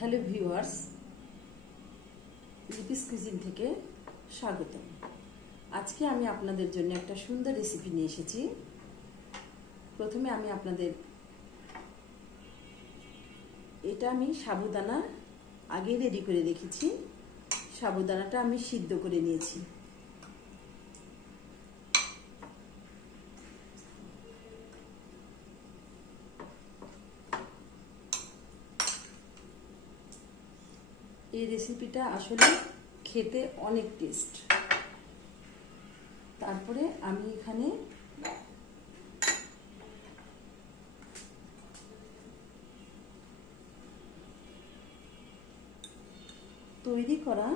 Hello viewers, Lipi's cuisine থেকে স্বাগতম। আজকে আমি আপনাদের জন্য একটা সুন্দর রেসিপি নিয়ে এসেছি। প্রথমে আমি আপনাদের এটা আমি সাবুদানা আগে রেডি করে রেখেছি। সাবুদানাটা আমি সিদ্ধ করে নিয়েছি। এই রেসিপিটা আসলে খেতে অনেক টেস্ট। তারপরে আমি এখানে তৈরি করা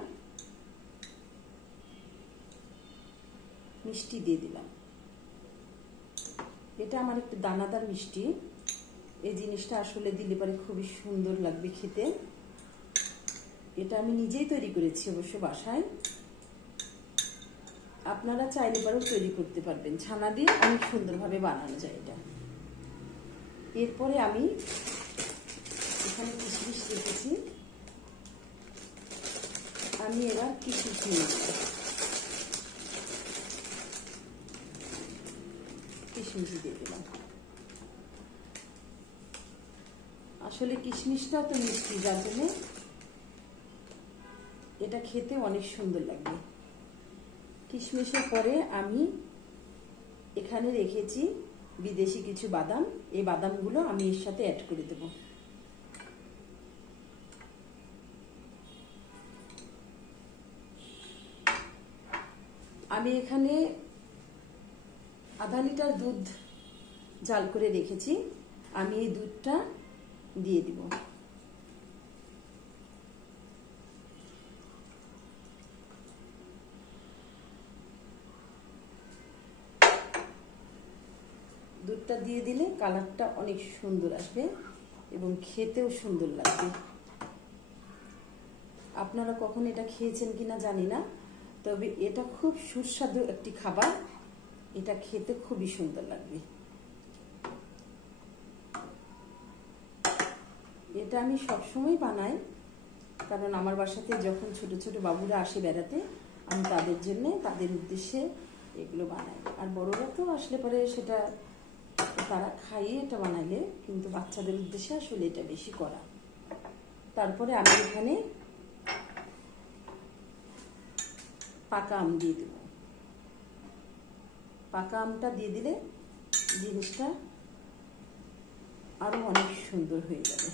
মিষ্টি দিয়ে দিলাম। এটা আমার একটু দানাদার মিষ্টি। এই জিনিসটা আসলে দিলে পরে খুবই সুন্দর লাগবে খেতে। এটা আমি নিজেই তৈরি করেছি অবশ্য বাসায়। আপনারা চাইলে পরেও তৈরি করতে পারবেন। ছানা দিয়ে অনেক সুন্দরভাবে বানানো যায় এটা। এরপরে আমি এখানে কিশমিশ রেখেছি। আমি এবার কিশমিশ নিয়ে নেব। কিশমিশ দিয়ে দিলাম। আসলে কিশমিশটাও তো মিষ্টি, যার জন্য এটা খেতে অনেক সুন্দর লাগবে। কিশমিশের পরে আমি এখানে রেখেছি বিদেশি কিছু বাদাম। এই বাদামগুলো আমি এর সাথে অ্যাড করে দেব। আমি এখানে আধা লিটার দুধ জাল করে রেখেছি। আমি এই দুধটা দিয়ে দিব। দুধটা দিয়ে দিলে কালারটা অনেক সুন্দর আসবে এবং খেতেও সুন্দর লাগবে। আপনারা কখন এটা খেয়েছেন কিনা জানি না, তবে এটা খুব সুস্বাদু একটি খাবার। এটা খেতে খুবই সুন্দর লাগবে। এটা আমি সবসময় বানাই, কারণ আমার বাসাতে যখন ছোট ছোট বাবুরা আসে বেড়াতে, আমি তাদের জন্য তাদের উদ্দেশ্যে এগুলো বানাই। আর বড়রা তো আসলে পরে সেটা তারা খাইয়ে এটা বানাইলে, কিন্তু বাচ্চাদের উদ্দেশ্যে আসলে এটা বেশি করা। তারপরে আমি এখানে পাকা আম দিয়ে দেব। পাকা আমটা দিয়ে দিলে জিনিসটা আরো অনেক সুন্দর হয়ে যাবে।